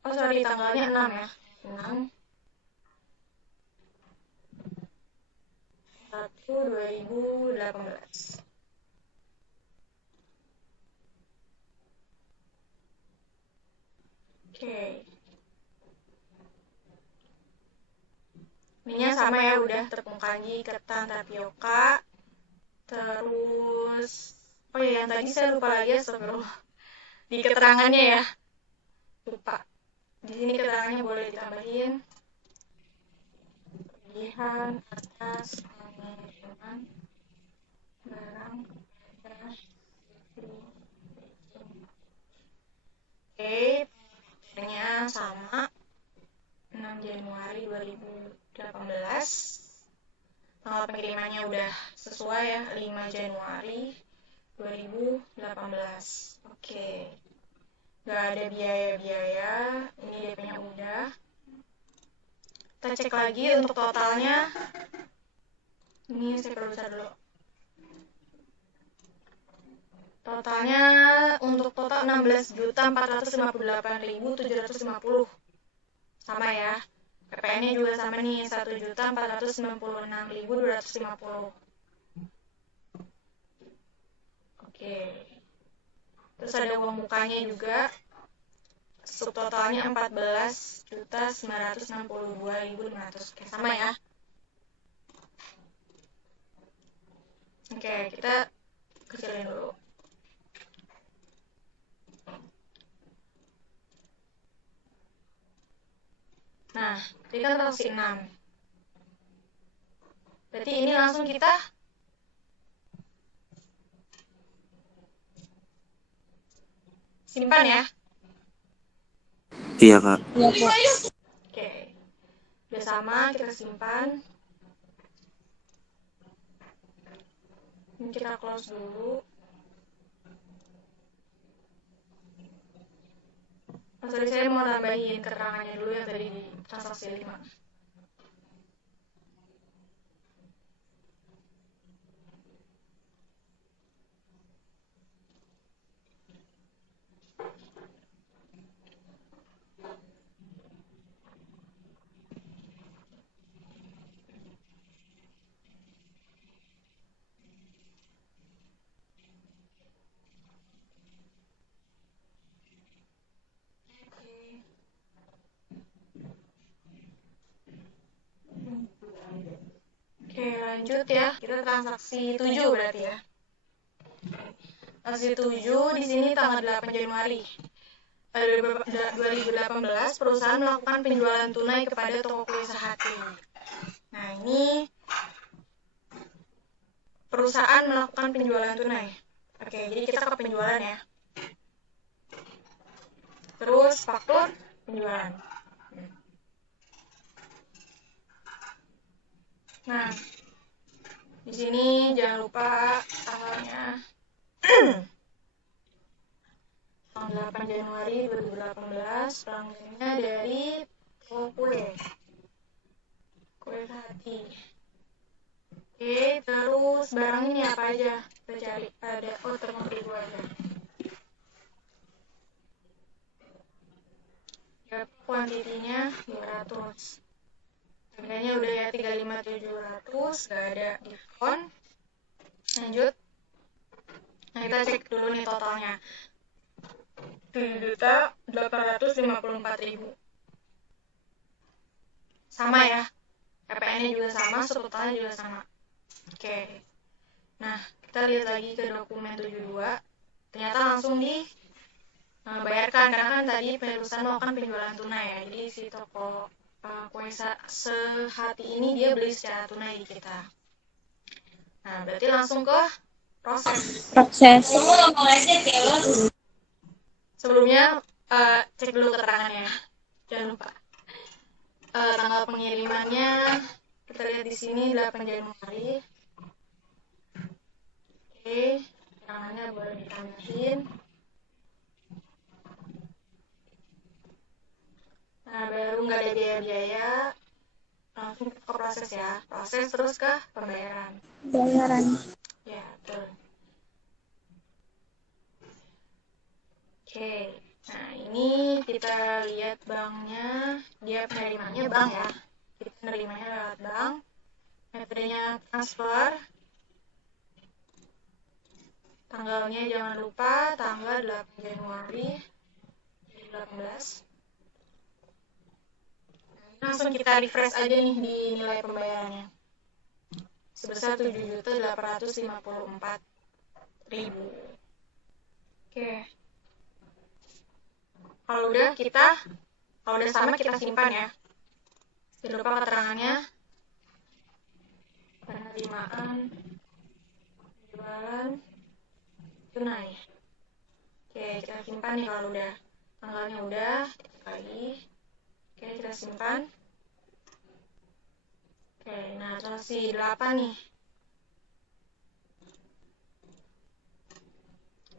oh sorry, tanggalnya 6 ya. 6 1 2018. Oke. Ininya sama ya, udah tepung kanji, ketan, tapioka. Terus oh ya, yang tadi saya lupa lagi, astagfirullah. Di keterangannya ya. Lupa. Di sini keterangannya boleh ditambahin. Pilihan atas pengiriman barang pada Oke, tanggalnya sama 6 Januari 2018. Tanggal pengirimannya udah sesuai ya, 5 Januari 2018. Oke. Gak ada biaya-biaya, ini DP-nya udah. Kita cek lagi untuk totalnya. Ini saya perlu bisa dulu. Totalnya untuk total 16.458.750. Sama ya. PPN-nya juga sama nih, 1.496.250. Oke. Terus ada uang mukanya juga. Subtotalnya 14.962.500. Oke, sama ya. Oke, kita kecilin dulu. Nah, tadi kan transaksi 6. Berarti ini langsung kita simpan ya. Iya, Kak. Oke. Udah sama, kita simpan. Ini kita close dulu. Mas tadi saya mau tambahin keterangannya dulu yang tadi di transaksi 5. Oke, lanjut ya. Kita transaksi 7 berarti ya. Transaksi 7 di sini tanggal 8 Januari. 2018 perusahaan melakukan penjualan tunai kepada toko kue sehati. Nah, ini perusahaan melakukan penjualan tunai. Oke, jadi kita ke penjualan ya. Terus faktur penjualan. Nah, di sini jangan lupa tanggalnya. Tanggal 8 Januari 2018, pelanggannya dari toko kue hati. Oke, terus barang ini apa aja? Kita cari. Ada, tepung terigu aja. Ya, kuantitinya 200. Harganya udah ya 35.700, gak ada diskon. Lanjut. Nah, kita cek dulu nih totalnya. 7.854.000. Sama ya. PPN-nya juga sama, subtotalnya juga sama. Oke. Nah, kita lihat lagi ke dokumen 72. Ternyata langsung dibayarkan karena kan tadi perusahaan melakukan penjualan tunai ya. Jadi si toko kue sehati ini dia beli secara tunai di kita. Nah, berarti langsung ke proses. Sebelumnya cek dulu keterangannya. Jangan lupa. Tanggal pengirimannya kita lihat di sini 8 Januari. Oke, keterangannya boleh ditambahin. Nah, baru nggak ada biaya-biaya, langsung ke proses ya. Proses terus ke pembayaran. Ya, betul. Oke, nah ini kita lihat banknya, dia penerimanya bank ya. Jadi penerimanya lewat bank, metodenya transfer, tanggalnya jangan lupa tanggal 8 Januari 2018. Langsung kita refresh aja nih di nilai pembayarannya. Sebesar 7.854.000. Oke. Kalau udah sama kita simpan ya. Jangan lupa keterangannya. Penerimaan penjualan tunai. Oke, kita simpan nih kalau udah. Tanggalnya udah, cek lagi. Oke, kita simpan. Oke, nah transaksi 8 nih.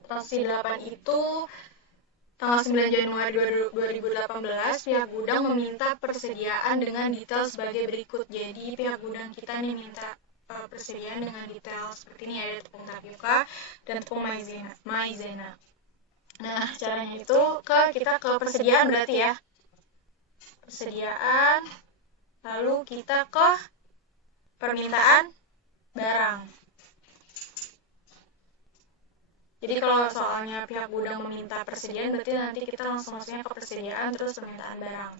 Transaksi 8 itu tanggal 9 Januari 2018, pihak gudang meminta persediaan dengan detail sebagai berikut. Jadi pihak gudang kita nih minta persediaan dengan detail seperti ini, ada tepung tapioka dan tepung maizena. Nah, caranya itu kita ke persediaan berarti ya. Persediaan, lalu kita ke permintaan barang. Jadi kalau soalnya pihak gudang meminta persediaan, berarti nanti kita langsung masuknya ke persediaan terus permintaan barang.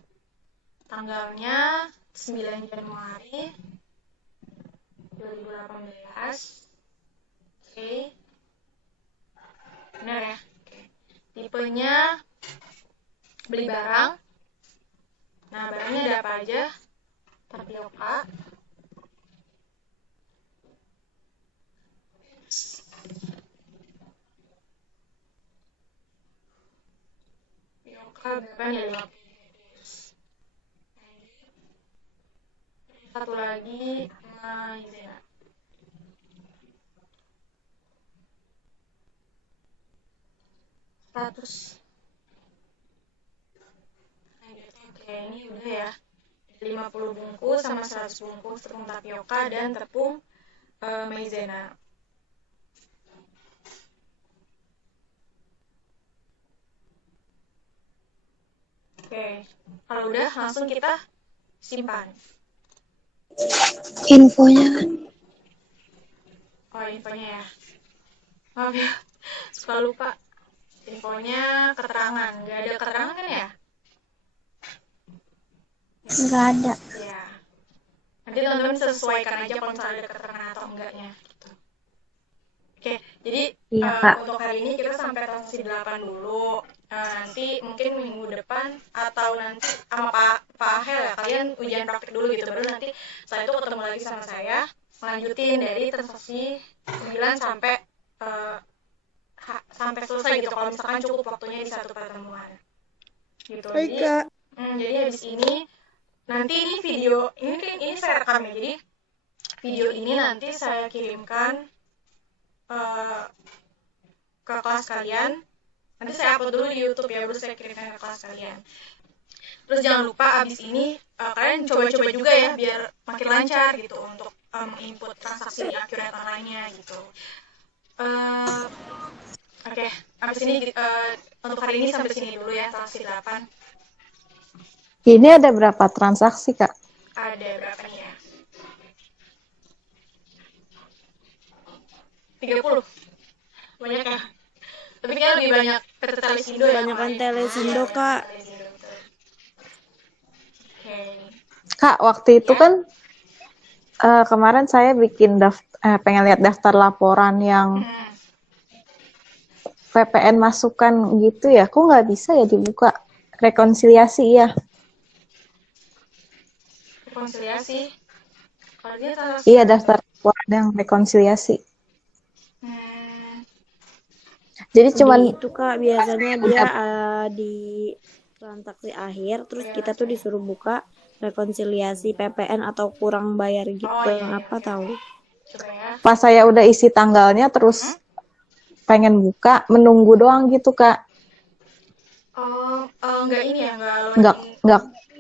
Tanggalnya 9 Januari 2018. Oke. Benar ya? Oke. Tipenya beli barang. Nah, barangnya ada apa aja? Tapioka. Berapa nih? 50. Satu lagi maizena. Oke, ini udah ya. 50 bungkus sama 100 bungkus tepung tapioka dan tepung maizena. Oke, kalau udah langsung kita simpan. Infonya kan? Oh, infonya ya. Maaf ya, suka lupa. Infonya keterangan. Nggak ada keterangan kan ya? Nggak ada. Ya. Nanti teman-teman sesuaikan aja kalau misalnya ada keterangan atau enggaknya. Gitu. Oke, jadi Iya, Kak. untuk hari ini kita sampai transaksi 8 dulu. nanti mungkin minggu depan atau nanti sama Pak Ahel ya, kalian ujian praktik dulu gitu, baru nanti setelah itu ketemu lagi sama saya lanjutin dari transaksi 9 sampai sampai selesai gitu, kalau misalkan cukup waktunya di satu pertemuan gitu. Jadi habis ini nanti ini video ini saya rekam ya, jadi video ini nanti saya kirimkan ke kelas kalian. Nanti saya upload dulu di YouTube ya, baru saya kirimkan ke kelas kalian. Terus jangan lupa abis ini kalian coba-coba juga ya, biar makin lancar gitu untuk input transaksi di Accurate online-nya gitu. Oke, abis ini untuk hari ini sampai sini dulu ya, transaksi 8. Ini ada berapa transaksi, Kak? Ada berapa nih ya? 30. Banyak ya? Tapi kan lebih banyak PT Telesindo ya. Banyakan Telesindo, Kak. Oke. Kak, waktu itu kan kemarin saya bikin pengen lihat daftar laporan yang VPN masukan gitu ya. Kok nggak bisa ya dibuka rekonsiliasi ya? Rekonsiliasi. Kalau dia transaksi. Iya, daftar laporan yang rekonsiliasi. Jadi cuman itu, Kak, biasanya dia di transaksi akhir, terus kita tuh disuruh buka rekonsiliasi PPN atau kurang bayar gitu. Apa tahu? pas saya udah isi tanggalnya terus pengen buka, menunggu doang gitu, Kak. Enggak ini ya, Enggak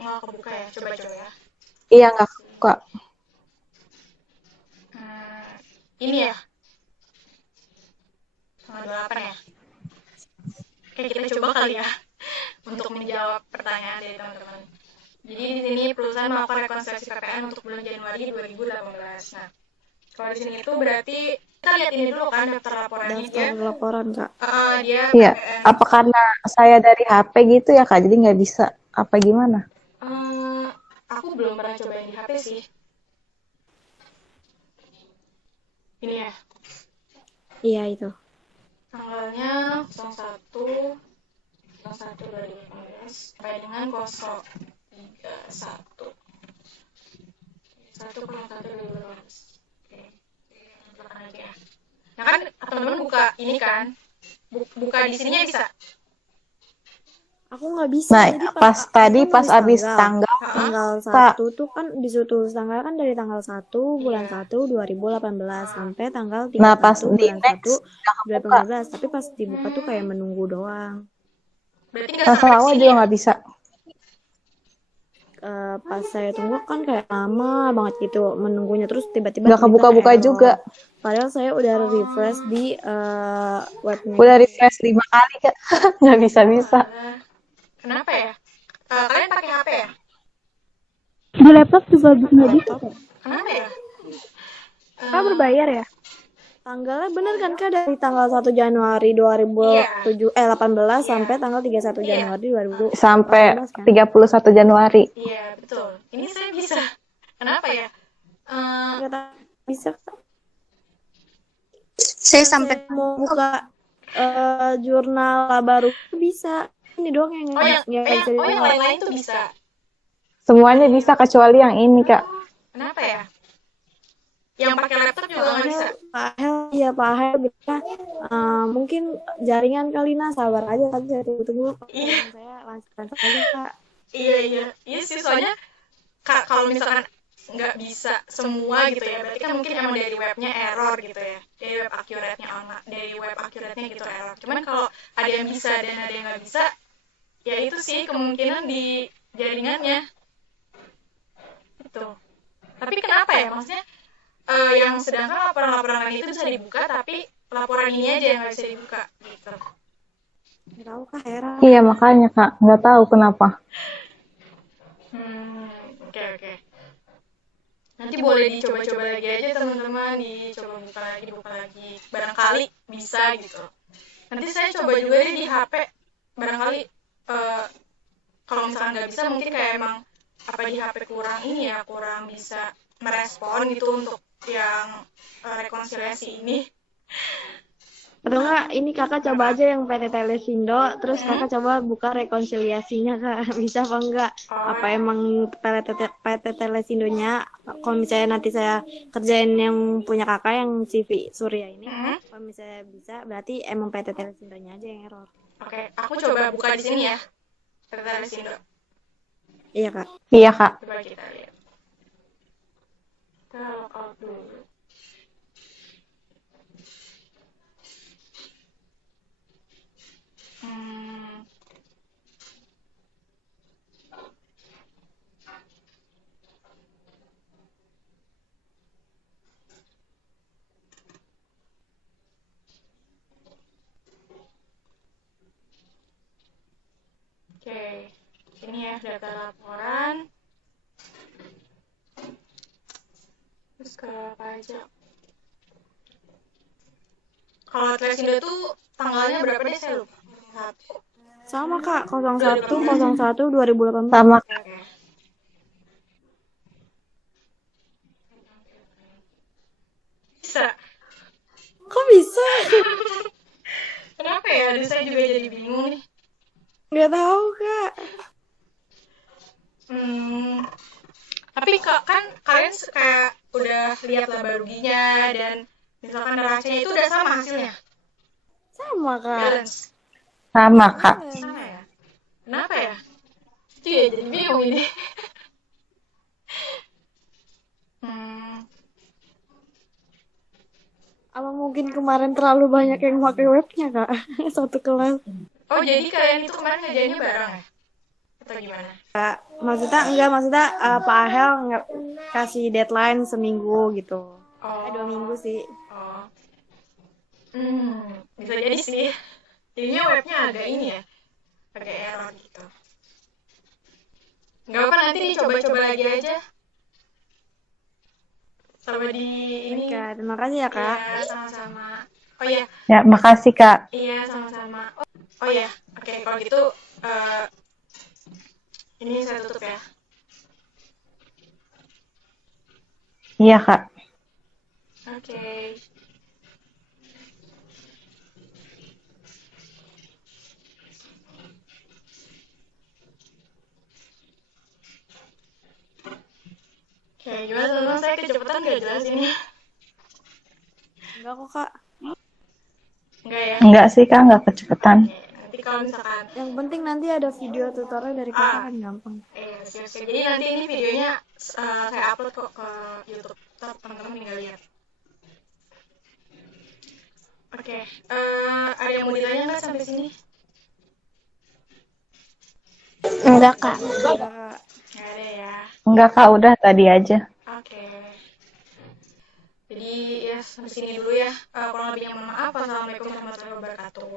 kebuka ya, coba ya. Iya, enggak kebuka. Ini ya. Tanggal 28 ya. Oke, kita coba kali ya untuk menjawab pertanyaan dari teman-teman. Jadi di sini perusahaan melakukan rekonsiliasi PPN untuk bulan Januari 2018. Nah, kalau di sini itu berarti kita lihat ini dulu kan daftar laporannya dia. Daftar laporan, Kak. Dia Iya. PPN. Apa karena saya dari HP gitu ya, Kak? Jadi nggak bisa apa gimana? Aku belum pernah cobain di HP sih. Ini ya. Iya, itu. Tanggalnya 01 2018 sampai dengan 031 2018. Oke, silakan aja ya. Nah kan teman-teman buka ini kan, buka di sininya bisa. Aku nggak bisa. Nah, jadi pas abis tanggal 1 tuh kan disuruh tulis tanggal kan dari tanggal 1 bulan 1 2018 sampai tanggal 31 Nah, pas di bulan 1 next 2018. Tapi pas dibuka tuh kayak menunggu doang. Berarti pas awal juga nggak bisa. Pas saya tunggu kan kayak lama banget gitu menunggunya, terus tiba-tiba Nggak kebuka-buka error. juga. Padahal saya udah refresh di webnya. Udah refresh 5 kali, Kak. Nggak bisa-bisa. Kenapa ya? Kalian pakai HP ya? Di laptop juga nggak bisa. Kenapa ya? Berbayar ya? Tanggalnya bener kan, Kak, dari tanggal 1 Januari 2018 sampai tanggal 31 Januari 2018 Sampai kan? 31 Januari. Iya, betul. Ini saya bisa. Kenapa ya? Nggak tahu, bisa, Kak. Saya sampai mau buka jurnal baru bisa. Ini doang yang bisa yang lain-lain tuh bisa. Semuanya bisa kecuali yang ini, Kak. Kenapa ya? Yang pakai laptop juga nggak bisa. Pak Ahel bisa. Mungkin jaringan kali, sabar aja kan, saya tunggu. Iya. Saya lanjutkan saja, Kak. Iya sih, soalnya kalau misalkan nggak bisa semua gitu ya, berarti kan mungkin emang dari webnya error gitu ya, dari web Accurate-nya dari web Accurate-nya gitu error. Cuman kalau ada yang bisa dan ada yang nggak bisa, ya itu sih kemungkinan di jaringannya itu. Tapi kenapa ya, maksudnya yang sedangkan laporan-laporan lain itu bisa dibuka, tapi laporan ini aja yang nggak bisa dibuka gitu. Nggak tahu, Kak, heran. Iya, makanya, Kak. Nggak tahu kenapa. Oke. Nanti boleh dicoba-coba lagi aja teman-teman, dibuka lagi. Barangkali bisa gitu. Nanti saya coba juga deh di HP. Barangkali kalau misalkan nggak bisa, mungkin kayak emang apa di HP kurang bisa merespon gitu untuk yang rekonsiliasi ini. Atau enggak, ini kakak coba aja yang PT Telesindo, terus kakak coba buka rekonsiliasinya kak, bisa apa enggak? Apa Oh, emang PT Telesindonya, kalau misalnya nanti saya kerjain yang punya kakak yang CV Surya ini, hmm, kalau misalnya bisa, berarti emang PT Telesindonya aja yang error. oke. Aku coba buka di sini ya. Tertarik Indo. Iya kak. Iya, Kak. Coba kita lihat. Kita log out dulu. Hmm, oke. Ini ya data laporan. Terus ke pajak. Kalau Telesindo tuh tanggalnya berapa deh saya lupa. Satu. Sama kak, 01 2018. Sama. Oke. Bisa. Kok bisa? Kenapa ya? Aduh, saya juga jadi bingung nih. Nggak tahu kak. Hmm, tapi kan kalian kayak udah lihat laba ruginya dan misalkan neracanya itu udah sama hasilnya. Sama kak. Balance. Sama, Kak. Sama ya? Kenapa ya? Itu ya jadi bingung ini. Hmm, Apa mungkin kemarin terlalu banyak yang pakai webnya kak? Satu kelas. oh jadi kalian itu kemarin ngerjainnya bareng ya? Atau gimana? Maksudnya Pak Ahel nggak kasih deadline seminggu gitu. Oh. 2 minggu sih. Oh. Bisa jadi sih. Jadinya webnya agak ini ya, agak error gitu. Nggak apa nanti dicoba-coba lagi aja. Coba di ini. Kak, terima kasih ya kak. Iya, sama-sama. Oh iya, Ya, makasih, Kak. iya sama-sama. Oh iya, oke kalau gitu ini saya tutup ya. Iya, Kak. Oke. Oke, gimana teman-teman? Saya kecepatan nggak jelas ini? Enggak kok kak. Enggak ya? Enggak sih, Kak. Enggak kecepatan. Oke, nanti kalau misalkan Yang penting nanti ada video tutorial dari kakak kan gampang. siap-siap. Jadi nanti ini videonya saya upload kok ke YouTube. Ntar teman-teman tinggal lihat. Oke, ada yang mau ditanya nggak sampai sini? Enggak, Kak. Kak. Nggak ada ya. Enggak, Kak. Udah tadi aja. Oke. Jadi ya sampai sini dulu ya. Kurang lebihnya mohon maaf. Wassalamualaikum warahmatullahi wabarakatuh.